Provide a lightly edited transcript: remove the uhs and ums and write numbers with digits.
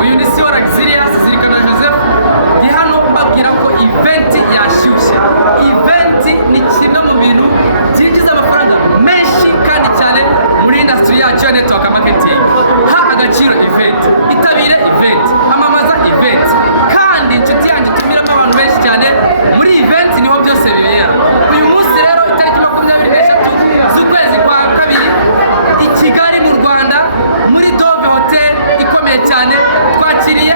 uyu ni Siwa Luxurious zirikana Joseph ndi hano mbabwira ko event yashyushye. Event ni kimwe mu bintu byinjiza amafaranga menshi kandi cyane muri industry yacu ya network marketing. Ha agaciro event, itabire event, amamaza event, kandi inshuti yanjye tumiramo abantu benshi cyane muri event niho byose bibera. Uyu munsi rero itariki 23 z'ukwezi kwa kabiri i Kigali mu Rwanda muri Dove Hotel ikomeye cyane twakiriye